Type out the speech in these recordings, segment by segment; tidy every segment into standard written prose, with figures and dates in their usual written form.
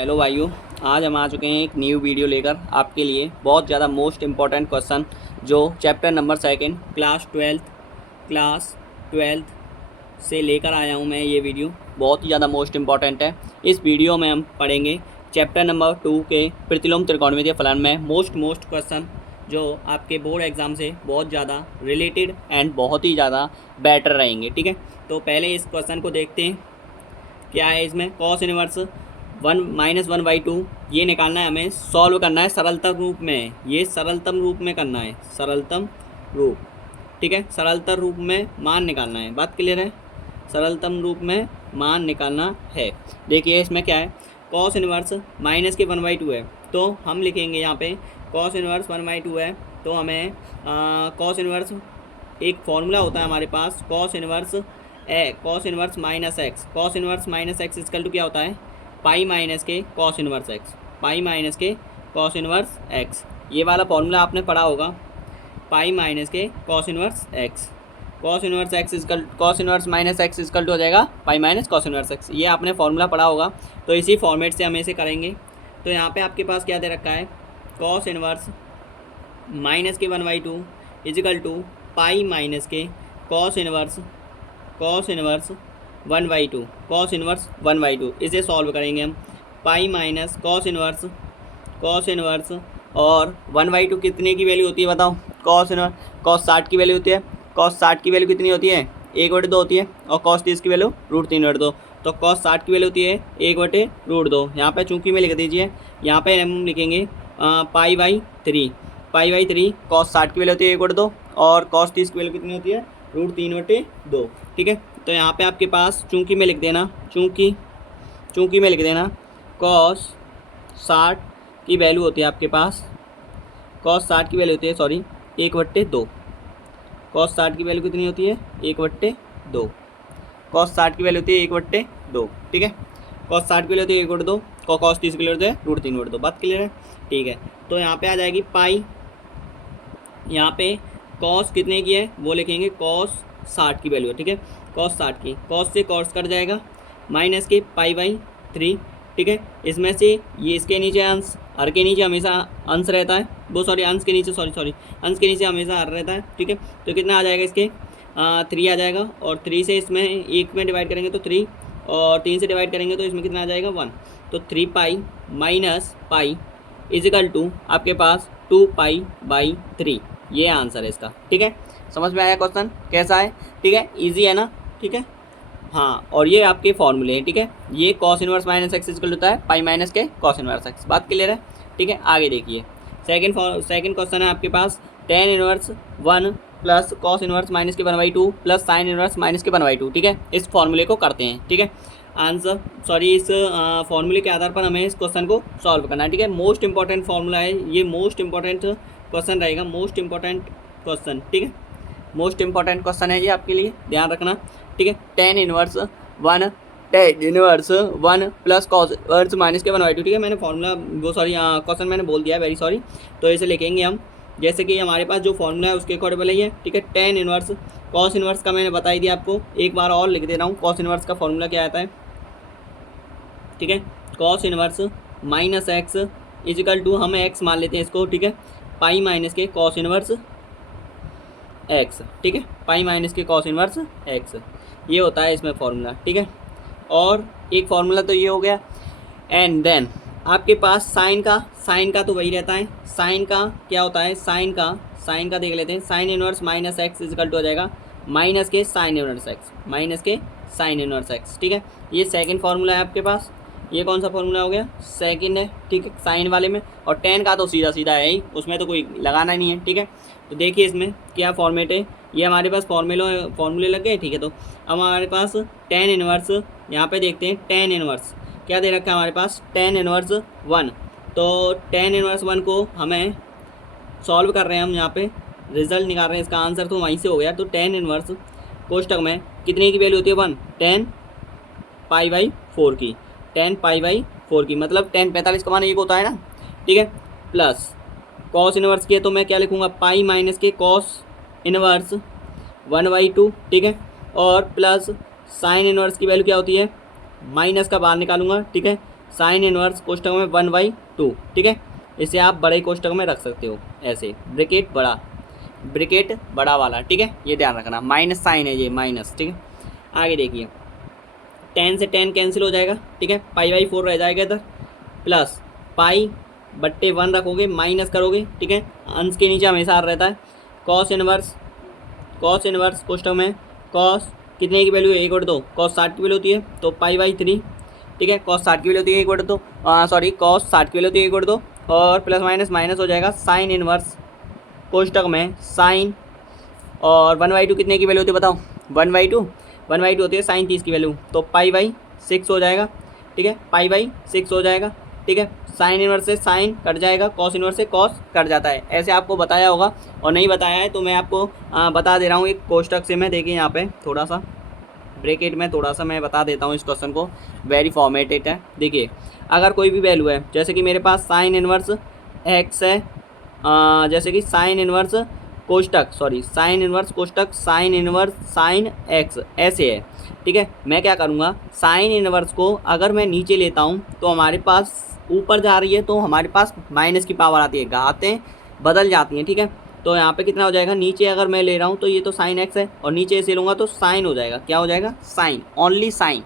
Hello भाइयों। आज हम आ चुके हैं एक न्यू वीडियो लेकर आपके लिए बहुत ज़्यादा मोस्ट इम्पॉर्टेंट क्वेश्चन जो chapter number second class twelfth से लेकर आया हूं मैं। ये वीडियो बहुत ही ज़्यादा मोस्ट इम्पॉर्टेंट है। इस वीडियो में हम पढ़ेंगे चैप्टर नंबर 2 के प्रतिलोम त्रिकोणमितीय फलन में मोस्ट क्वेश्चन जो आपके बोर्ड एग्ज़ाम से बहुत ज़्यादा रिलेटेड एंड बहुत ही ज़्यादा बेटर रहेंगे। ठीक है, तो पहले इस क्वेश्चन को देखते हैं। क्या है इसमें? कॉस इनवर्स 1-1/2 ये निकालना है, हमें सॉल्व करना है सरलतम रूप में। ये सरलतम रूप में करना है, सरलतम रूप। ठीक है, सरलतम रूप में मान निकालना है। बात क्लियर है? सरलतम रूप में मान निकालना है। देखिए इसमें क्या है, कॉस इनवर्स माइनस के 1/2 है, तो हम लिखेंगे यहाँ पे कॉस इनवर्स 1/2 है, तो हमें कॉस इनवर्स एक फॉर्मूला होता है हमारे पास, cos inverse minus x. Cos inverse minus x equal to क्या होता है? पाई माइनस के cos inverse x. Pi minus के कॉस इनवर्स एक्स, ये वाला फॉर्मूला आपने पढ़ा होगा। पाई माइनस के cos inverse x, cos inverse minus x equal to हो जाएगा pi minus cos inverse x. ये आपने फॉर्मूला पढ़ा होगा, तो इसी फॉर्मेट से हम इसे करेंगे। तो यहाँ पे आपके पास क्या दे रखा है? कॉस इनवर्स माइनस के 1/2 इजिकल टू पाई माइनस के कॉस इनवर्स 1/2। कॉस इनवर्स 1/2 इसे सॉल्व करेंगे हम। पाई माइनस कॉस इनवर्स और 1/2 कितने की वैल्यू होती है बताओ? कॉस 60 की वैल्यू होती है। कॉस 60 की वैल्यू कितनी होती है? 1/2 होती है। और कॉस 30 की वैल्यू √3/2। तो कॉस 60 की वैल्यू होती है 1/2। यहाँ पे चूंकि में लिख दीजिए, यहाँ पे हम लिखेंगे पाई बाई 3। कॉस 60 की वैल्यू होती है 1/2 और कॉस 30 की वैल्यू कितनी होती है? √3/2। ठीक है, तो यहाँ पे आपके पास चूंकि में लिख देना, चूंकि में लिख देना कॉस 60 की वैल्यू होती है आपके पास, कॉस 60 की वैल्यू होती है 1/2। कॉस 60 की वैल्यू कितनी होती है? 1/2। कॉस 60 की वैल्यू होती है 1/2। ठीक है, कॉस 60 की वैल्यू होती है 1/2, कॉस 30 की वैल्यू होती है √3/2। बात क्लियर है? ठीक है, तो यहाँ पे आ जाएगी पाई। यहाँ पे कॉस कितने की है वो लिखेंगे, कॉस 60 की वैल्यू है। ठीक है, कॉस 60 की, कॉस से कॉस कट जाएगा, माइनस के पाई/3। ठीक है, इसमें से ये इसके नीचे अंश, हर के नीचे हमेशा अंश रहता है, वो अंश के नीचे अंश के नीचे हमेशा हर रहता है। ठीक है, तो कितना आ जाएगा इसके? 3 आ जाएगा, और 3 से इसमें 1 में डिवाइड करेंगे तो 3, और 3 से डिवाइड करेंगे तो इसमें कितना आ जाएगा? 1। तो 3 pi minus pi equal to आपके पास 2π/3। ये आंसर है इसका। ठीक है, समझ में आया क्वेश्चन कैसा है? ठीक है, इजी है ना? ठीक है, हाँ, और ये आपके फॉर्मूले हैं। ठीक है, ये cos inverse minus x equal होता है पाई माइनस के कॉस इनवर्स एक्स। बात क्लियर है? ठीक है, आगे देखिए सेकंड क्वेश्चन है आपके पास, tan inverse 1 plus cos inverse minus के 1/2 प्लस साइन इनवर्स माइनस के 1/2। ठीक है, इस फॉर्मूले को करते हैं। ठीक है, इस फॉर्मूले के आधार पर हमें इस क्वेश्चन को सॉल्व करना है। ठीक है, मोस्ट इंपॉर्टेंट फॉर्मूला है ये, मोस्ट इंपॉर्टेंट क्वेश्चन रहेगा, मोस्ट इंपॉर्टेंट क्वेश्चन। ठीक है, मोस्ट इंपॉर्टेंट क्वेश्चन है ये आपके लिए, ध्यान रखना। ठीक है, ten inverse 1 plus cos inverse minus के 1/2। ठीक है, मैंने फॉर्मूला क्वेश्चन मैंने बोल दिया है, वेरी सॉरी। तो इसे लिखेंगे हम, जैसे कि हमारे पास जो फॉर्मूला है उसके अकॉर्डिंग ही है। ठीक है, टेन इनवर्स कॉस इनवर्स का मैंने बता ही दिया आपको, एक बार और लिख दे रहा हूँ। कॉस इनवर्स का फॉर्मूला क्या आता है? ठीक है, cos inverse minus x equal to, हम एक्स मान लेते हैं इसको। ठीक है, पाई माइनस के कॉस इनवर्स एक्स। ठीक है, पाई माइनस के कॉस इनवर्स एक्स, ये होता है इसमें फॉर्मूला। ठीक है, और एक फॉर्मूला तो ये हो गया। एंड देन आपके पास साइन का तो वही रहता है। साइन का क्या होता है? साइन का देख लेते हैं। Sine inverse minus x equal to हो जाएगा माइनस के साइन इनवर्स एक्स। ठीक है, ये सेकंड फार्मूला है आपके पास। ये कौन सा फार्मूला हो गया? सेकंड है। ठीक है, साइन वाले में। और टेन का तो सीधा है ही, उसमें तो कोई लगाना नहीं है। ठीक है, तो देखिए इसमें क्या फॉर्मेट है, ये हमारे पास फॉर्मूले लग गए। ठीक है, तो हमारे पास टेन इनवर्स, यहाँ पे देखते हैं टेन इनवर्स क्या दे रखा है हमारे पास, टेन इनवर्स 1। तो टेन इनवर्स 1 को हमें सॉल्व कर रहे हैं हम, यहाँ पे रिजल्ट निकाल रहे हैं, इसका आंसर तो वहीं से हो गया। तो टेन इनवर्स कोष्टक में कितने की वैल्यू होती है? 1, 10π/4 की, 10π/4 की, मतलब 10 45 का मान एक होता है ना। ठीक है, प्लस कॉस इनवर्स की है तो मैं क्या लिखूँगा? पाई माइनस के कॉस इनवर्स 1/2। ठीक है, और प्लस साइन इनवर्स की वैल्यू क्या होती है? माइनस का बाहर निकालूंगा। ठीक है, साइन इनवर्स कोष्टक में 1/2, ठीक है। इसे आप बड़े कोष्टक में रख सकते हो ऐसे, ब्रैकेट बड़ा वाला, ठीक है, ये ध्यान रखना। माइनस साइन है ये, माइनस, ठीक है। आगे देखिए 10 से 10 कैंसिल हो जाएगा, ठीक है, पाई/4 रह जाएगा इधर, प्लस पाई/1 रखोगे, माइनस करोगे, ठीक है, अंश के नीचे हमेशा आ रहता है। कॉस इनवर्स कोष्टक में कॉस कितने की वैल्यू है, 1/2, कॉस 60 की वैल्यू होती है तो पाई/3, ठीक है, कॉस 60 की वैल्यू होती है 1/2, सॉरी कॉस 60 की वैल्यू होती है 1/2, और प्लस माइनस माइनस हो जाएगा। साइन इनवर्स कोष्टक में साइन, और 1/2 कितने की वैल्यू होती है बताओ, 1/2 होती है साइन 30 की वैल्यू, तो पाई/6 हो जाएगा, ठीक है, पाई/6 हो जाएगा, ठीक है। साइन इनवर्स से साइन कट जाएगा, कॉस इनवर्स से कॉस कट जाता है। ऐसे आपको बताया होगा, और नहीं बताया है तो मैं आपको बता दे रहा हूँ एक कोष्टक से। मैं देखिए यहाँ पे थोड़ा सा ब्रैकेट में थोड़ा सा मैं बता देता हूँ इस क्वेश्चन को, वेरी फॉर्मेटेड है। देखिए अगर कोई भी वैल्यू है, जैसे कि मेरे पास साइन इनवर्स एक्स है, जैसे कि साइन इनवर्स कोष्टक साइन इनवर्स साइन एक्स ऐसे है, ठीक है। मैं क्या करूँगा, साइन इनवर्स को अगर मैं नीचे लेता हूँ तो हमारे पास ऊपर जा रही है तो हमारे पास माइनस की पावर आती है, घातें बदल जाती हैं, ठीक है। तो यहाँ पे कितना हो जाएगा, नीचे अगर मैं ले रहा हूँ तो ये तो साइन एक्स है, और नीचे ऐसे लूँगा तो साइन हो जाएगा, क्या हो जाएगा, साइन, ओनली साइन,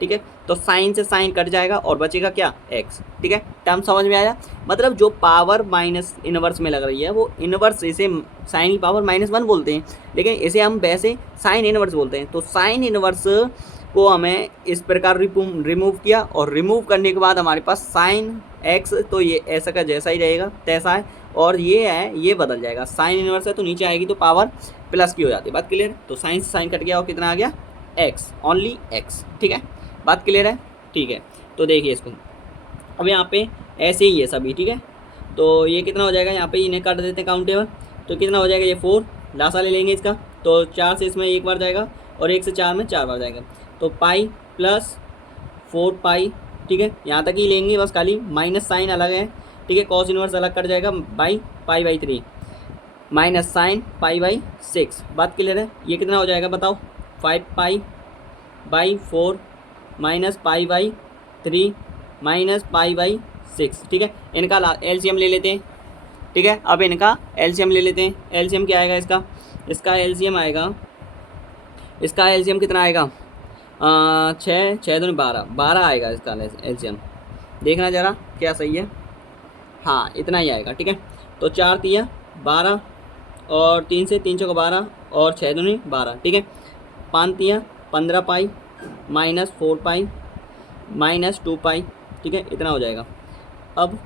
ठीक है। तो साइन से साइन कट जाएगा और बचेगा क्या, एक्स, ठीक है। टर्म समझ में आया, मतलब जो पावर माइनस इनवर्स में लग रही है वो इनवर्स, इसे साइन की पावर -1 बोलते हैं, लेकिन इसे हम वैसे साइन इनवर्स बोलते हैं। तो साइन इनवर्स को हमें इस प्रकार रिमूव किया, और रिमूव करने के बाद हमारे पास साइन एक्स, तो ये ऐसा का जैसा ही रहेगा तैसा है, और ये है ये बदल जाएगा, साइन इनवर्स है तो नीचे आएगी तो पावर प्लस की हो जाती है। बात क्लियर है, तो साइन से साइन कट गया और कितना आ गया, एक्स, ओनली एक्स, ठीक है। बात क्लियर है, ठीक है। तो देखिए इसको अब यहाँ पे ऐसे ही है सभी, ठीक है। तो ये कितना हो जाएगा, यहाँ पे इन्हें काट देते हैं काउंटेबल, तो कितना हो जाएगा, ये 4 लासा ले लेंगे इसका, तो 4 से इसमें 1 बार जाएगा, और 1 से 4 में 4 बार जाएगा, तो पाई प्लस 4 पाई, ठीक है, यहाँ तक ही लेंगे बस, खाली माइनस साइन अलग है, ठीक है, कॉस इनवर्स अलग कट जाएगा, बाई पाई/3 माइनस साइन पाई/6। बात क्लियर है, ये कितना हो जाएगा बताओ, 5 पाई/4 माइनस पाई/3 माइनस पाई/6, ठीक है। इनका एलसीएम ले लेते हैं, ठीक है। अब इनका एलसीएम ले लेते हैं, एलसीएम क्या आएगा इसका, इसका एलसीएम आएगा, इसका एलसीएम कितना आएगा, 6 दूनी 12 आएगा इसका एलसीएम, देखना ज़रा क्या सही है, हाँ इतना ही आएगा, ठीक है। तो 4 तिया 12, और 3 से 3 चौका 12, और 6 दूनी 12, ठीक है। 5 तिया 15 पाई माइनस 4 पाई माइनस 2 पाई, ठीक है, इतना हो जाएगा। अब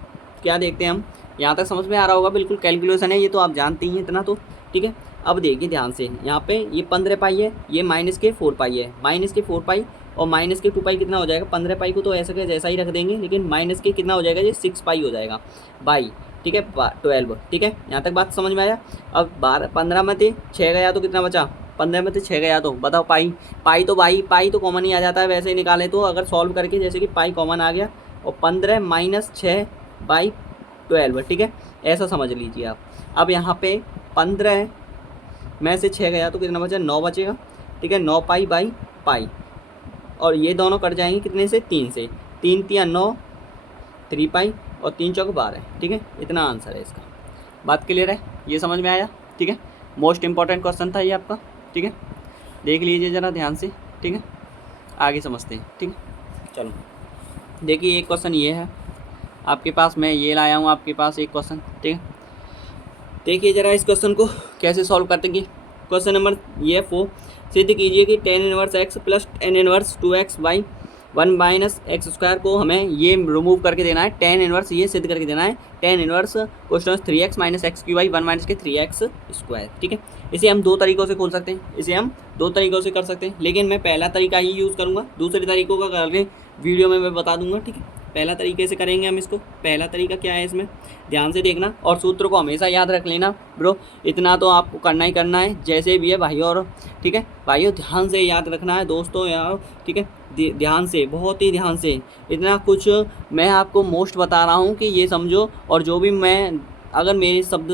क्या देखते हैं हम, यहाँ तक समझ में आ रहा होगा, बिल्कुल कैलकुलेशन है ये तो आप जानते ही हैं इतना तो, ठीक है। अब देखिए ध्यान से, यहाँ पे ये 15 पाई है, ये माइनस के 4 पाई है, माइनस के 4 पाई और माइनस के 2 पाई कितना हो जाएगा, 15 पाई को तो ऐसा के जैसा ही रख देंगे, लेकिन माइनस के कितना हो जाएगा, ये 6 पाई हो जाएगा बाई, ठीक है, 12, ठीक है। यहाँ तक बात समझ में आया। अब 15 में से 6 गया तो कितना बचा, 15 में से 6 गया तो बताओ, पाई तो कॉमन ही आ जाता है वैसे ही निकाले तो, अगर सॉल्व करके, जैसे कि पाई कॉमन आ गया, और 15 माइनस 6/12, ठीक है, ऐसा समझ लीजिए आप। अब यहाँ पे 15 में से 6 गया तो कितना बचा, 9 बचेगा, ठीक है, 9 पाई, और ये दोनों कट जाएंगे कितने से, 3 से, 3 तिया 9, 3 पाई, और 3 चौक 12, ठीक है, इतना आंसर है इसका। बात क्लियर है, ये समझ में आया, ठीक है। मोस्ट इंपॉर्टेंट क्वेश्चन था ये आपका, ठीक है, देख लीजिए ज़रा ध्यान से, ठीक है, आगे समझते हैं, ठीक है। चलो देखिए एक क्वेश्चन ये है आपके पास, मैं ये लाया हूँ आपके पास एक क्वेश्चन, ठीक है। देखिए ज़रा इस क्वेश्चन को कैसे सॉल्व करते हैं। क्वेश्चन नंबर ये 4, सिद्ध कीजिए कि tan inverse x plus tan inverse 2x/1 minus x square को हमें ये रिमूव करके देना है, tan इनवर्स ये सिद्ध करके देना है, tan inverse question 3x minus x Q by 1 minus के 3x स्क्वायर, ठीक है। इसे हम 2 तरीक़ों से खोल सकते हैं, इसे हम 2 तरीक़ों से कर सकते हैं, लेकिन मैं पहला तरीका ही यूज़ करूँगा, दूसरे तरीक़ों का करके वीडियो में मैं बता दूँगा, ठीक है। पहला तरीके से करेंगे हम इसको, पहला तरीका क्या है इसमें, ध्यान से देखना, और सूत्र को हमेशा याद रख लेना ब्रो, इतना तो आपको करना ही करना है, जैसे भी है भाइयों, और ठीक है भाइयों ध्यान से याद रखना है दोस्तों यार, ठीक है, ध्यान से, बहुत ही ध्यान से, इतना कुछ मैं आपको मोस्ट बता रहा हूँ कि ये समझो, और जो भी मैं, अगर मेरे शब्द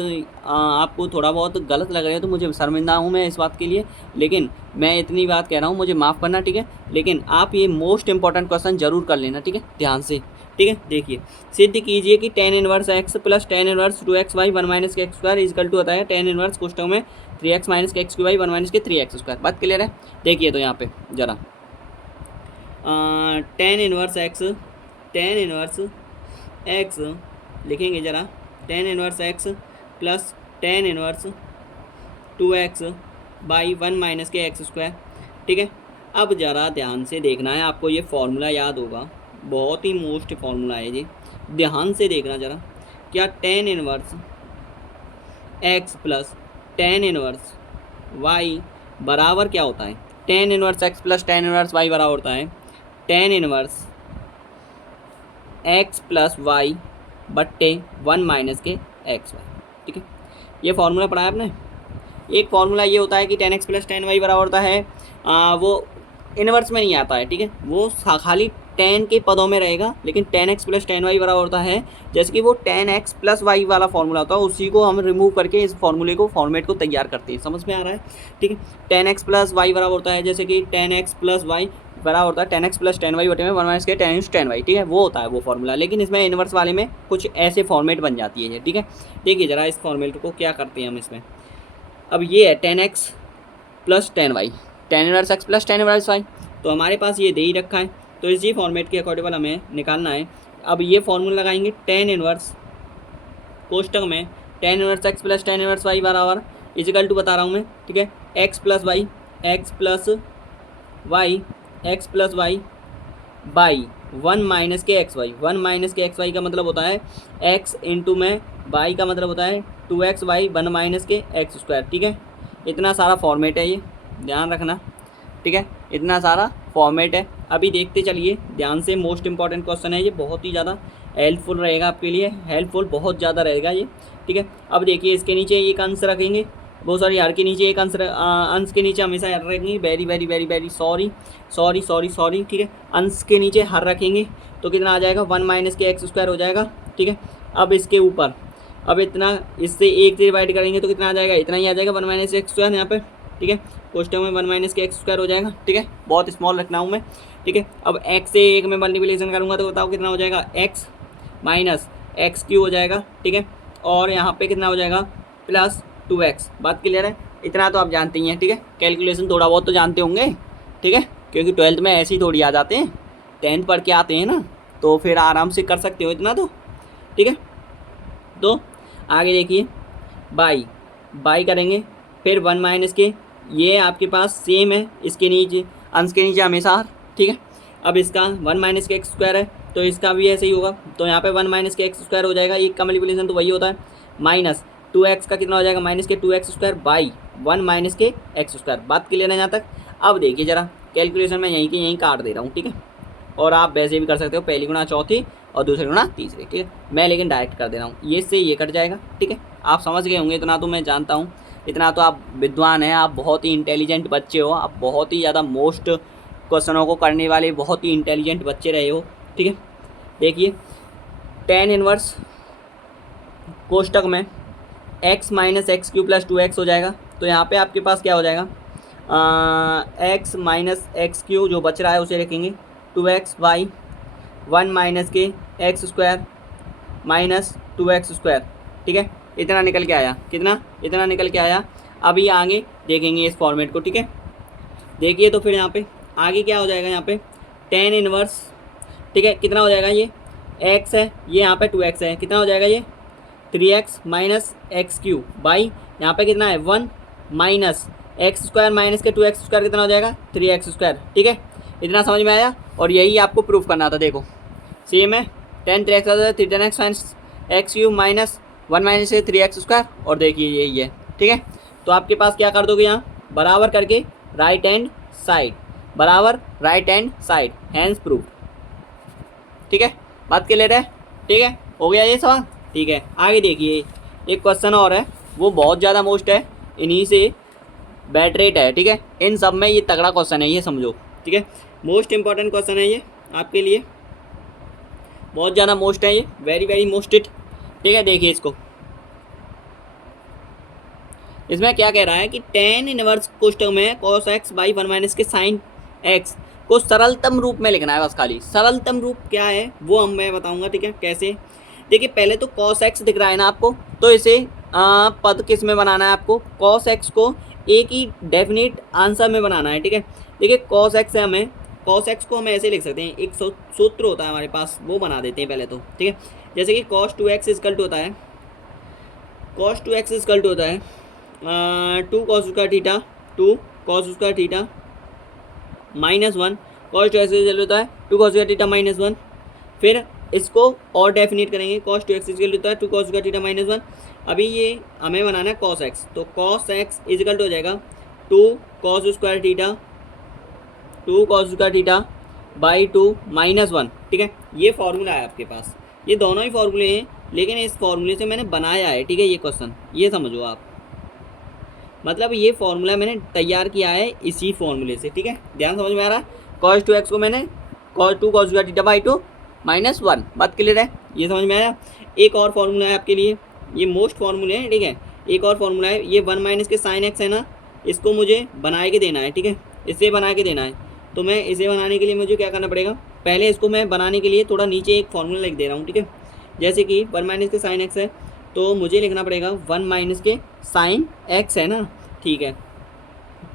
आपको थोड़ा बहुत गलत लग रहे हैं तो मुझे शर्मिंदा हूँ मैं इस बात के लिए, लेकिन मैं इतनी बात कह रहा हूँ, मुझे माफ़ करना, ठीक है। लेकिन आप ये मोस्ट इंपॉर्टेंट क्वेश्चन जरूर कर लेना, ठीक है, ध्यान से, ठीक है। देखिए सिद्ध कीजिए कि ten inverse x plus tan inverse 2xy 1 minus के एक्स स्क्वायर इजकल टू होता है टेन इनवर्स कोष्टक में 3x माइनस के एक्स क्यू वाई 1 माइनस के 3x स्क्वायर। बात क्लियर है। देखिए तो यहाँ पे जरा टेन इनवर्स एक्स लिखेंगे जरा, ten inverse x plus tan inverse 2x by 1 minus के एक्स स्क्वायर। ठीक है। अब ज़रा ध्यान से देखना है, आपको ये फार्मूला याद होगा, बहुत ही मोस्ट फार्मूला है ये, ध्यान से देखना ज़रा। क्या tan inverse x plus tan inverse y बराबर क्या होता है? Tan inverse x plus tan inverse y बराबर होता है tan inverse x plus y बट्टे 1 माइनस के एक्स वाई। ठीक है, ये फार्मूला पढ़ा है आपने। एक फार्मूला ये होता है कि tan x plus tan y बराबर होता है, वो इनवर्स में नहीं आता है। ठीक है, वो खाली टेन के पदों में रहेगा, लेकिन tan x plus tan y बराबर होता है, जैसे कि वो टेन एक्स प्लस वाई वाला फार्मूला होता है, उसी को हम रिमूव करके इस फार्मूले को फॉर्मेट को तैयार करते हैं। समझ में आ रहा है? ठीक है, टेन एक्स प्लस वाई बराबर होता है, जैसे कि टेन एक्स प्लस वाई बराबर होता है tan x plus tan y बटे में 1 माइनस के टेन इंस टेन वाई। ठीक है, वो होता है वो फार्मूला, लेकिन इसमें इनवर्स वाले में कुछ ऐसे फॉर्मेट बन जाती है। ठीक है, देखिए जरा इस फॉर्मेट को क्या करते हैं हम इसमें। अब ये है tan x plus tan y, tan inverse x plus tan inverse y, तो हमारे पास ये दे ही रखा है, तो इसी फॉर्मेट के अकॉर्डिंग हमें निकालना है। अब ये फॉर्मूला लगाएंगे, टेन इनवर्स कोष्टक में tan inverse x plus tan inverse y बराबर इजिकल टू बता रहा हूँ मैं। ठीक है, x plus y by 1 minus के एक्स वाई। 1 माइनस के एक्स वाई का मतलब होता है एक्स इंटू में वाई का मतलब होता है 2x वाई 1 माइनस के एक्स स्क्वायर। ठीक है, इतना सारा फॉर्मेट है, ये ध्यान रखना। ठीक है, इतना सारा फॉर्मेट है। अभी देखते चलिए ध्यान से, मोस्ट इंपॉर्टेंट क्वेश्चन है ये, बहुत ही ज़्यादा हेल्पफुल रहेगा आपके लिए, हेल्पफुल बहुत ज़्यादा रहेगा ये। ठीक है, अब देखिए इसके नीचे एक अंश रखेंगे, बहुत सारी हर के नीचे एक अंश के नीचे हमेशा हर रखेंगे, very very very very sorry. ठीक है, अंश के नीचे हर रखेंगे तो कितना आ जाएगा 1 माइनस के एक्स स्क्वायर हो जाएगा। ठीक है, अब इसके ऊपर अब इतना इससे एक से डिवाइड करेंगे तो कितना आ जाएगा, इतना ही आ जाएगा 1 माइनस एक्स स्क्वायर यहाँ पे। ठीक है, कोष्टक में 1 माइनस के एक्स स्क्वायर हो जाएगा। ठीक है, बहुत स्मॉल रखना हूँ मैं। ठीक है, अब x से एक में मल्टीप्लिकेशन करूँगा तो बताओ कितना हो जाएगा, x माइनस एक्स क्यू हो जाएगा। ठीक है, और यहाँ पे कितना हो जाएगा प्लस 2x। बात क्लियर है? इतना तो आप जानते ही हैं। ठीक है, कैलकुलेशन थोड़ा बहुत तो जानते होंगे। ठीक है, क्योंकि 12th में ऐसे ही थोड़ी आ जाते हैं, 10th पढ़ के आते हैं ना, तो फिर आराम से कर सकते हो इतना तो। ठीक है, तो आगे देखिए, बाई करेंगे, फिर 1 माइनस के, ये आपके पास सेम है, इसके नीचे अंश के नीचे हमेशा हर। ठीक है, अब इसका 1 माइनस के एक्स स्क्वायर है तो इसका भी ऐसे ही होगा, तो यहाँ पे 1 माइनस के एक्स स्क्वायर हो जाएगा, एक का मल्टीप्लिकेशन तो वही होता है, माइनस 2x का कितना हो जाएगा, माइनस के 2x स्क्वायर बाई 1 माइनस के एक्स स्क्वायर। बात क्लियर है यहाँ तक? अब देखिए जरा, कैलकुलेशन में यहीं के यहीं काट दे रहा हूँ। ठीक है, और आप वैसे भी कर सकते हो, पहली गुणा चौथी और दूसरी गुणा तीसरी। ठीक है, मैं लेकिन डायरेक्ट कर दे रहा हूँ, ये से ये कट जाएगा। ठीक है, आप समझ गए होंगे, इतना तो मैं जानता हूँ, इतना तो आप विद्वान हैं, आप बहुत ही इंटेलिजेंट बच्चे हो, आप बहुत ही ज़्यादा मोस्ट क्वेश्चनों को करने वाले बहुत ही इंटेलिजेंट बच्चे रहे हो। ठीक है, देखिए टेन इनवर्स कोष्टक में x minus x Q plus 2x हो जाएगा, तो यहाँ पे आपके पास क्या हो जाएगा, x माइनस एक्स क्यू जो बच रहा है उसे रखेंगे, 2x बाई 1 माइनस के x square minus 2x square. ठीक है, इतना निकल के आया, कितना, इतना निकल के आया। अभी आगे देखेंगे इस फॉर्मेट को। ठीक है, देखिए तो फिर यहाँ पे आगे क्या हो जाएगा, यहाँ पे टेन इनवर्स, ठीक है, कितना हो जाएगा, ये x है, ये यहाँ पे 2x है, कितना हो जाएगा, ये 3x minus x Q by यहाँ पे कितना है 1 माइनस एक्स स्क्वायर माइनस के 2x स्क्वायर, कितना हो जाएगा 3x स्क्वायर। ठीक है, इतना समझ में आया, और यही आपको प्रूफ करना था। देखो सेम है, 10 3x आता है 10x minus x Q minus 1 minus से 3x स्क्वायर, और देखिए यही है। ठीक है, तो आपके पास क्या कर दोगे, यहाँ बराबर करके राइट हैंड साइड, बराबर right hand side, hence proof. ठीक है, बात क्लियर है? ठीक है, हो गया ये सवाल। ठीक है, आगे देखिए एक क्वेश्चन और है, वो बहुत ज़्यादा मोस्ट है, इन्हीं से बैट रेट है। ठीक है, इन सब में ये तगड़ा क्वेश्चन है, ये समझो। ठीक है, मोस्ट इंपॉर्टेंट क्वेश्चन है ये आपके लिए, बहुत ज़्यादा मोस्ट है ये, वेरी वेरी मोस्टेड। ठीक है, देखिए इसको, इसमें क्या कह रहा है कि टेन इनवर्स कोष्टक में cos x बाई 1 माइनस के साइन x को सरलतम रूप में लिखना है बस, खाली सरलतम रूप क्या है वो हम मैं बताऊंगा, ठीक है कैसे। देखिए पहले तो cos x दिख रहा है ना आपको, तो इसे पद किस में बनाना है आपको, cos x को एक ही डेफिनेट आंसर में बनाना है, ठीक है। देखिए cos x है, हमें cos x को हम ऐसे लिख सकते हैं, एक सूत्र होता है हमारे पास, वो बना देते हैं पहले तो, ठीक है। जैसे कि cos 2x इजकल टू होता है, cos 2x इजकल टू होता है 2 cos square theta, 2 cos square theta minus 1, cos 2x equal होता है 2 cos स्क्वायर थीटा माइनस 1। फिर इसको और डेफिनेट करेंगे, cos 2x इजकल होता है 2 cos स्क्वायर थीटा माइनस 1। अभी ये हमें बनाना है cos x, तो cos x इजकल हो जाएगा 2 cos square theta, 2 cos square theta by 2 minus 1, ठीक है। ये फॉर्मूला है आपके पास, ये दोनों ही फॉर्मूले हैं, लेकिन इस फॉर्मूले से मैंने बनाया है, ठीक है। ये क्वेश्चन ये समझो आप, मतलब ये फॉर्मूला मैंने तैयार किया है इसी फॉर्मूले से, ठीक है। ध्यान समझ में आ रहा है। cos 2x को मैंने cos 2 cos square theta by 2 minus 1, बात क्लियर है, ये समझ में आया। एक और फॉर्मूला है आपके लिए, ये मोस्ट फॉर्मूले हैं, ठीक है। एक और फॉर्मूला है, ये 1 माइनस के साइन एक्स है ना, इसको मुझे बना के देना है, ठीक है। इसे बना के देना है, तो मैं इसे बनाने के लिए मुझे क्या करना पड़ेगा, पहले इसको मैं बनाने के लिए थोड़ा नीचे एक फॉर्मूला लिख दे रहा हूँ, ठीक है। जैसे कि 1 माइनस के साइन एक्स है, तो मुझे लिखना पड़ेगा 1 माइनस के साइन एक्स है ना, ठीक है।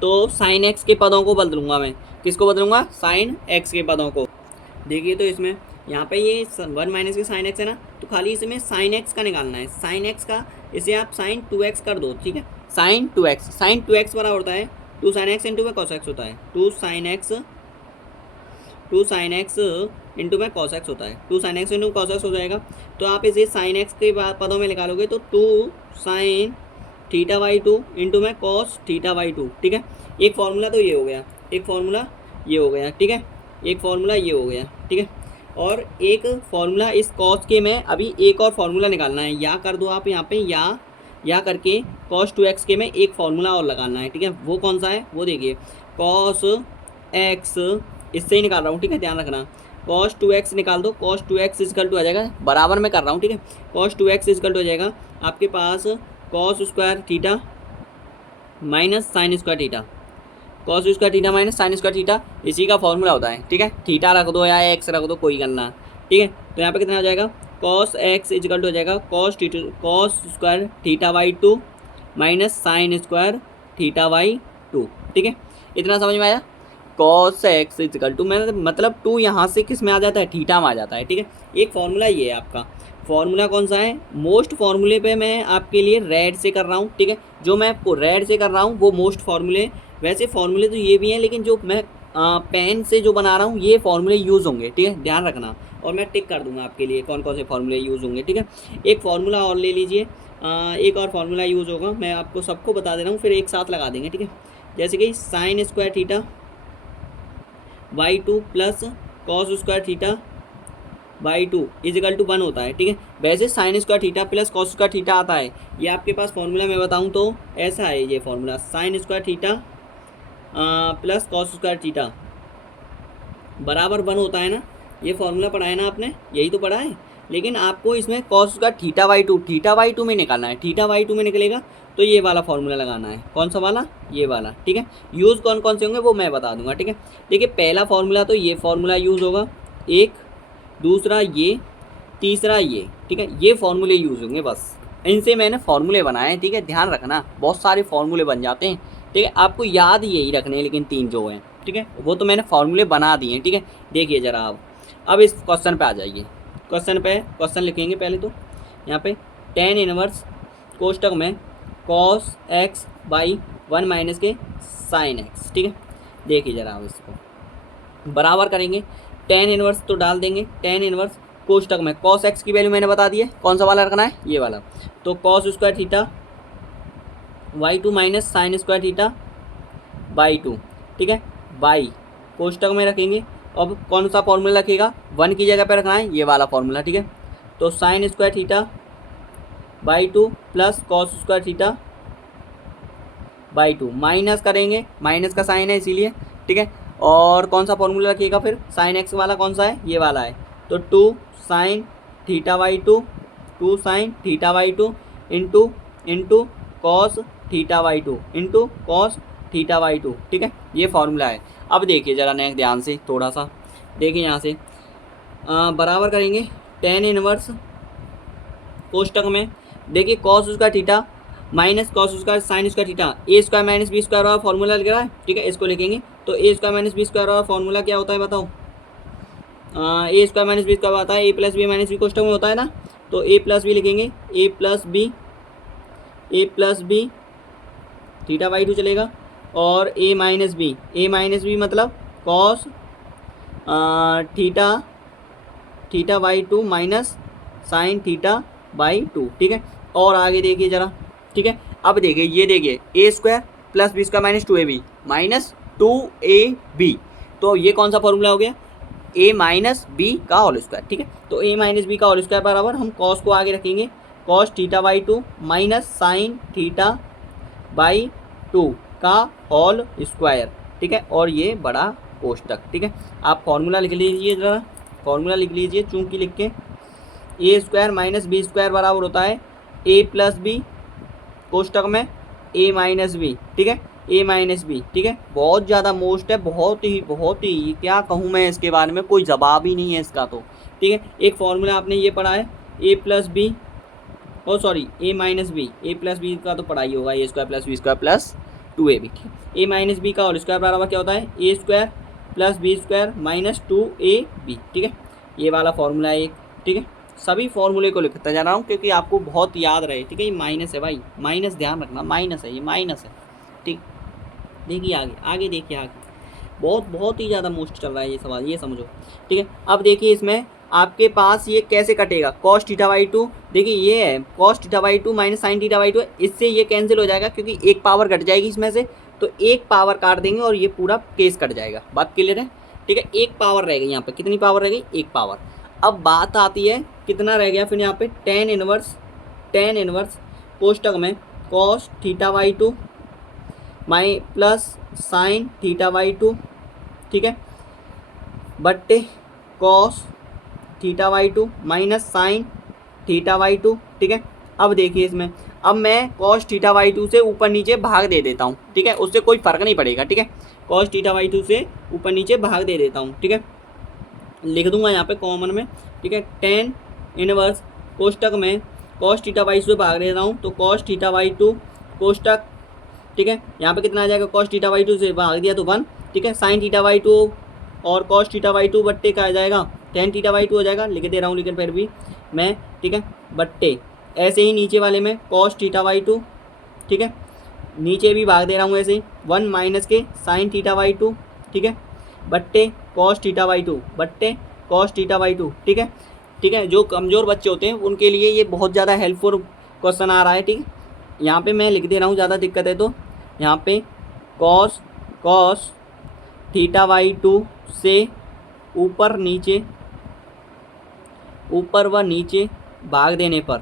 तो साइन एक्स के पदों को बदलूंगा मैं, किसको बदलूंगा, साइन एक्स के पदों को। देखिए तो इसमें यहाँ पे ये 1 माइनस के साइन एक्स है ना, तो खाली इसमें साइन एक्स का निकालना है, साइन एक्स का, इसे आप साइन 2x कर दो, ठीक है। साइन 2x बराबर होता है 2 साइन एक्स इंटू में कॉस एक्स होता है, 2 साइन एक्स इंटू में कॉस एक्स होता है, 2 sine x into cos x हो जाएगा। तो आप इसे साइन एक्स के पदों में निकालोगे तो 2 साइन थीटा बाई 2 इंटू में कॉस थीटा बाई 2, ठीक है। एक फार्मूला तो ये हो गया, एक फार्मूला ये हो गया, ठीक है, एक फार्मूला ये हो गया, ठीक है। और एक फार्मूला इस कॉस के में अभी एक और फार्मूला निकालना है, या कर दो आप यहाँ पे, या करके cos 2x के में एक फार्मूला और लगाना है, ठीक है। वो कौन सा है वो देखिए, cos x इससे ही निकाल रहा हूँ, ठीक है, ध्यान रखना। cos 2x निकाल दो, cos 2x इजकल टू आ जाएगा, बराबर में कर रहा हूँ, ठीक है। cos 2x इजकल टू हो जाएगा आपके पास cos square theta minus sign square theta, cos square theta minus sign square theta, इसी का फॉर्मूला होता है, ठीक है। थीटा रख दो या एक्स रख दो, कोई करना, ठीक है। तो यहाँ पे कितना आ जाएगा, cos x इजकल टू हो जाएगा cos square theta by 2 minus sign square theta by 2, ठीक है। इतना समझ में आया। cos x इजकल टू मतलब 2 यहाँ से किस में आ जाता है, थीटा में आ जाता है, ठीक है। एक फार्मूला ये है आपका, फार्मूला कौन सा है, मोस्ट फार्मूले पे मैं आपके लिए रेड से कर रहा हूँ, ठीक है। जो मैं आपको रेड से कर रहा हूँ वो मोस्ट फार्मूले, वैसे फार्मूले तो ये भी हैं, लेकिन जो मैं पेन से जो बना रहा हूँ ये फार्मूले यूज़ होंगे, ठीक है, ध्यान रखना। और मैं टिक कर दूंगा आपके लिए कौन कौन से फार्मूले यूज़ होंगे, ठीक है। एक फार्मूला और ले लीजिए, एक और फार्मूला यूज़ होगा, मैं आपको सबको बता दे रहा हूँ, फिर एक साथ लगा देंगे, ठीक है। जैसे कि sine square theta by 2 plus cos square theta by 2 equal to 1 होता है, ठीक है। वैसे sine square theta plus cos square theta आता है, ये आपके पास फॉर्मूला मैं बताऊं तो ऐसा है ये formula, sign square theta plus cos square theta बराबर 1 होता है ना। ये फॉर्मूला पढ़ा है ना आपने, यही तो पढ़ा है, लेकिन आपको इसमें कॉस स्क्वायर थीटा बाई 2 में निकालना है, थीटा बाई 2 में निकलेगा तो ये वाला फॉर्मूला लगाना है, कौन सा वाला, ये वाला, ठीक है। यूज़ कौन कौन से होंगे वो मैं बता दूंगा, ठीक है। देखिए पहला फॉर्मूला तो ये फॉर्मूला यूज़ होगा, एक, दूसरा ये, तीसरा ये, ठीक है। ये फार्मूले यूज़ होंगे, बस इनसे मैंने फार्मूले बनाए हैं, ठीक है, ध्यान रखना। बहुत सारे फार्मूले बन जाते हैं, ठीक है, आपको याद यही रखने हैं, लेकिन 3 जो हैं, ठीक है, वो तो मैंने फार्मूले बना दिए हैं, ठीक है। देखिए ज़रा आप अब इस क्वेश्चन पे आ जाइए, क्वेश्चन लिखेंगे पहले तो यहाँ पे tan इनवर्स कोष्टक में cos x बाई 1 माइनस के साइन x, ठीक है। देखिए ज़रा आप इसको बराबर करेंगे, tan इनवर्स तो डाल देंगे, tan इनवर्स कोष्टक में cos x की वैल्यू मैंने बता दी है, कौन सा वाला रखना है, ये वाला। तो cos square theta by 2 minus sign square theta by 2, ठीक है, बाई कोष्टक में रखेंगे। अब कौन सा फॉर्मूला रखेगा, 1 की जगह पे रखना है ये वाला फॉर्मूला, ठीक है। तो sign square theta by 2 plus cos square theta by 2 minus करेंगे, माइनस का साइन है इसीलिए, ठीक है। और कौन सा फॉर्मूला रखिएगा फिर, साइन एक्स वाला कौन सा है, ये वाला है। तो 2 sign theta by 2 sign theta by 2 into cos theta by 2 into cos theta by 2, ठीक है। ये फॉर्मूला है। अब देखिए ज़रा नेक्स्ट ध्यान से थोड़ा सा देखिए यहाँ से बराबर करेंगे टेन इनवर्स कोष्टक में देखिए कॉस उसका थीटा माइनस कॉस उसका साइन उसका theta a square minus b square वाला फॉर्मूला लिख रहा है, ठीक है, इसको लिखेंगे। तो a square minus b square वाला फॉर्मूला क्या होता है बताओ? A square minus b square आता है a plus b minus b कोष्टक में होता है ना, तो ए प्लस बी लिखेंगे, a plus b theta by two चलेगा, और ए माइनस बी मतलब cos theta by two minus sine theta by two, ठीक है। और आगे देखिए ज़रा, ठीक है। अब देखिए ये देखिए a square plus b square minus two a b minus two a b, तो ये कौन सा फॉर्मूला हो गया? ए माइनस बी का होल स्क्वायर, ठीक है। तो ए माइनस बी का होल स्क्वायर बराबर हम कॉस को आगे रखेंगे cos theta by two minus sine theta by two का होल स्क्वायर, ठीक है, और ये बड़ा कोष्टक, ठीक है। आप फॉर्मूला लिख लीजिए ज़रा, फॉर्मूला लिख लीजिए चूंकि लिख के ए स्क्वायर माइनस बी स्क्वायर बराबर होता है ए प्लस बी कोष्टक में ए माइनस बी, ठीक है, ए माइनस बी, ठीक है। बहुत ज़्यादा मोस्ट है, बहुत ही क्या कहूँ मैं इसके बारे में, कोई जवाब ही नहीं है इसका तो, ठीक है। एक फॉर्मूला आपने ये पढ़ा है a plus b a minus b, a plus b का तो पढ़ा ही होगा, a square plus b square plus two a b, ठीक है। ए माइनस बी का होल स्क्वायर बराबर क्या होता है? A square plus b square minus two a b, ठीक है। ये वाला फॉर्मूला है एक, ठीक है। सभी फॉर्मूले को लिखता जा रहा हूँ क्योंकि आपको बहुत याद रहे, ठीक है। ये माइनस है भाई, माइनस ध्यान रखना, माइनस है, ये माइनस है, ठीक। देखिए आगे देखिए आगे बहुत ही ज़्यादा मोस्ट चल रहा है ये सवाल, ये समझो, ठीक है। अब देखिए इसमें आपके पास ये कैसे कटेगा, कॉस थीटा बाई टू, देखिए ये है cos theta by two minus sine theta by to, इससे ये कैंसिल हो जाएगा क्योंकि एक पावर कट जाएगी इसमें से, तो एक पावर काट देंगे और ये पूरा केस कट जाएगा। बात क्लियर है, ठीक है। एक पावर रह गई यहाँ पे, कितनी पावर रह गई? एक पावर। अब बात आती है कितना रह गया फिर यहाँ पे टेन इनवर्स कोष्टक में कॉस थीटा बाई टू माई plus sine theta by two, ठीक है, बट्टे cos theta by two minus sine theta by two, ठीक है। अब देखिए इसमें अब मैं कॉस थीटा बाई टू से ऊपर नीचे भाग दे देता हूँ, ठीक है, उससे कोई फ़र्क नहीं पड़ेगा, ठीक है। कॉस थीटा बाई टू से ऊपर नीचे भाग दे देता हूँ, ठीक है, लिख दूंगा यहाँ पे कॉमन में, ठीक है। टेन इनवर्स कोष्टक में कॉस थीटा बाई टू से भाग देता हूँ, तो कॉस थीटा बाई टू कोष्टक, ठीक है। यहाँ पे कितना आ जाएगा? कॉस थीटा बाई टू से भाग दिया तो वन, ठीक है। साइन थीटा बाई टू और कॉस थीटा बाई टू बट्टे का आ जाएगा टेन थीटा बाई टू हो जाएगा, लिख दे रहा हूँ लेकिन फिर भी मैं, ठीक है, बट्टे ऐसे ही नीचे वाले में कॉस थीटा बाई टू, ठीक है, नीचे भी भाग दे रहा हूँ ऐसे ही वन माइनस के साइन थीटा बाई टू, ठीक है, बट्टे कॉस थीटा बाई टू, बट्टे कॉस थीटा बाई टू, ठीक है, ठीक है। जो कमज़ोर बच्चे होते हैं उनके लिए ये बहुत ज़्यादा हेल्पफुल क्वेश्चन आ रहा है, ठीक है। यहाँ पे मैं लिख दे रहा हूँ, ज़्यादा दिक्कत है तो यहाँ पे कॉस थीटा बाई टू से ऊपर व नीचे भाग देने पर,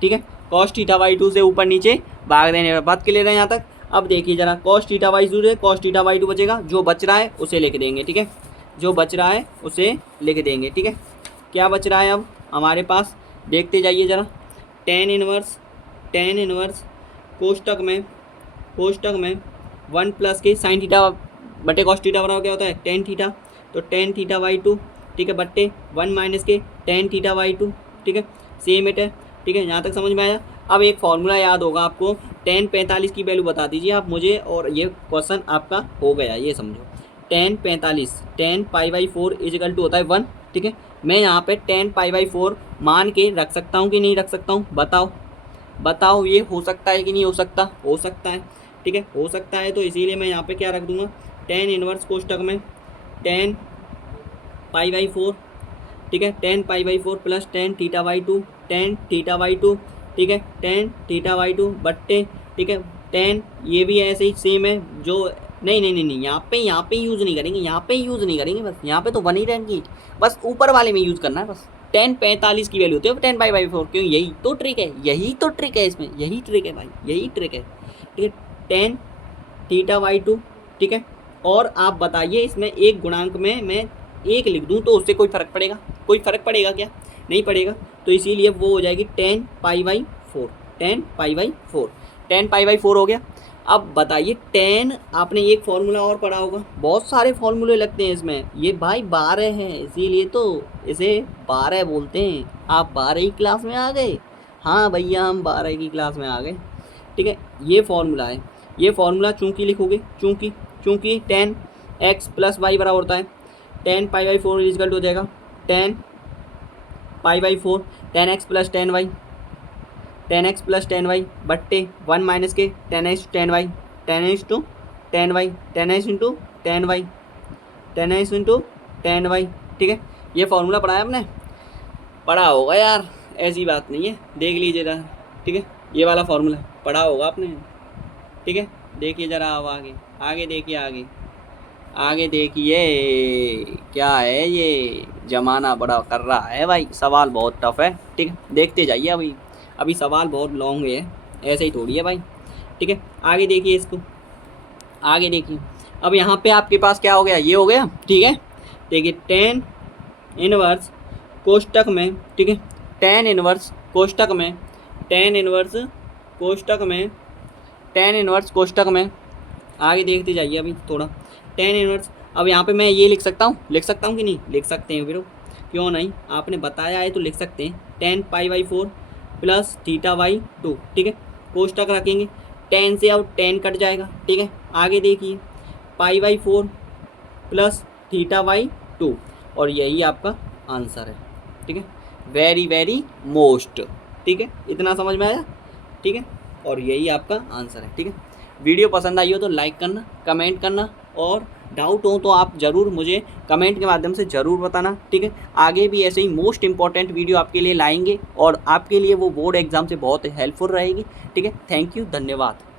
ठीक है, कॉस थीटा बाई टू से ऊपर नीचे भाग देने पर। बात क्लियर है यहाँ तक? अब देखिए ज़रा कॉस थीटा बाई टू से कॉस थीटा बाई टू बचेगा, जो बच रहा है उसे लिख देंगे, ठीक है, जो बच रहा है उसे लिख देंगे, ठीक है। क्या बच रहा है अब हमारे पास? देखते जाइए ज़रा, टेन इनवर्स कोष्टक में वन प्लस के साइन थीटा बटे कॉस थीटा बराबर क्या होता है? टेन थीटा, तो टेन थीटा बाई टू, ठीक है, बट्टे वन माइनस के टेन थीटा बाई टू, ठीक है, सेम इट है, ठीक है। यहाँ तक समझ में आया? अब एक फॉर्मूला याद होगा आपको, टेन 45 की वैल्यू बता दीजिए आप मुझे और ये क्वेश्चन आपका हो गया, ये समझो। Tan 45 tan pi by four equal to होता है वन, ठीक है। मैं यहाँ पे टेन पाई बाई फोर मान के रख सकता हूँ कि नहीं रख सकता हूँ? बताओ ये हो सकता है कि नहीं हो सकता? हो सकता है, ठीक है, हो सकता है। तो इसीलिए मैं यहाँ पे क्या रख दूंगा, टेन इनवर्स कोष्टक में टेन पाई बाई फोर, ठीक है, ten pi by four plus tan theta by to, tan theta by two, ठीक है, टेन थीटा बाई टू बट्टे, ठीक है, टेन, ये भी ऐसे ही सेम है, जो नहीं, यहाँ पे यूज़ नहीं करेंगे, बस यहाँ पे तो वन ही रहेंगी, बस ऊपर वाले में यूज़ करना है बस। टेन 45 की वैल्यू होती है टेन पाई बाई फोर, क्यों? यही तो ट्रिक है इसमें, यही ट्रिक है भाई, यही ट्रिक है, ठीक है। टेन थीटा बाई टू, ठीक है, और आप बताइए इसमें एक गुणांक में मैं एक लिख दूं तो उससे कोई फ़र्क पड़ेगा क्या? नहीं पड़ेगा, तो इसीलिए वो हो जाएगी टेन पाई बाई फोर, 10π/4 हो गया। अब बताइए 10, आपने एक फार्मूला और पढ़ा होगा, बहुत सारे फार्मूले लगते हैं इसमें, ये भाई 12 है, इसीलिए तो इसे 12 बोलते हैं। आप 12वीं क्लास में आ गए? हाँ भैया, हम 12वीं की क्लास में आ गए। ठीक है, ये फार्मूला है, ये फार्मूला चूँकि लिखोगे, चूँकि 10x + y बराबर होता है 10π/4 इक्वल टू हो जाएगा 10π/4 10x + 10y 10x + 10y बट्टे 1 - के 10x 10y 10x × 10y 10x × 10y 10x × 10y। ठीक है, ये फार्मूला पढ़ा है आपने? पढ़ा होगा यार, ऐसी बात नहीं है, देख लीजिए ज़रा। ठीक है, ये वाला फार्मूला पढ़ा होगा आपने। ठीक है, देखिए ज़रा अब आगे देखिए, आगे देखिए क्या है, ये ज़माना बड़ा कर रहा है भाई, सवाल बहुत टफ है। ठीक है, देखते जाइए, अभी सवाल बहुत लॉन्ग है, ऐसे ही थोड़ी है भाई। ठीक है, आगे देखिए इसको, आगे देखिए। अब यहाँ पे आपके पास क्या हो गया, ये हो गया। ठीक है, देखिए tan इनवर्स कोष्टक में, ठीक है, tan इनवर्स कोष्टक में, tan इनवर्स कोष्टक में आगे देखते जाइए अभी थोड़ा। tan इनवर्स, अब यहाँ पे मैं ये लिख सकता हूँ कि नहीं लिख सकते हैं? फिर क्यों नहीं, आपने बताया है तो लिख सकते हैं। 10π/4 + θ/2। ठीक है, कोष्टक रखेंगे, 10 से अब 10 कट जाएगा। ठीक है, आगे देखिए π/4 + θ/2, और यही आपका आंसर है। ठीक है, वेरी मोस्ट। ठीक है, इतना समझ में आया? ठीक है, और यही आपका आंसर है। ठीक है, वीडियो पसंद आई हो तो लाइक करना, कमेंट करना, और डाउट हो तो आप ज़रूर मुझे कमेंट के माध्यम से ज़रूर बताना। ठीक है, आगे भी ऐसे ही मोस्ट इंपॉर्टेंट वीडियो आपके लिए लाएंगे, और आपके लिए वो बोर्ड एग्ज़ाम से बहुत हेल्पफुल रहेगी। ठीक है, थैंक यू, धन्यवाद।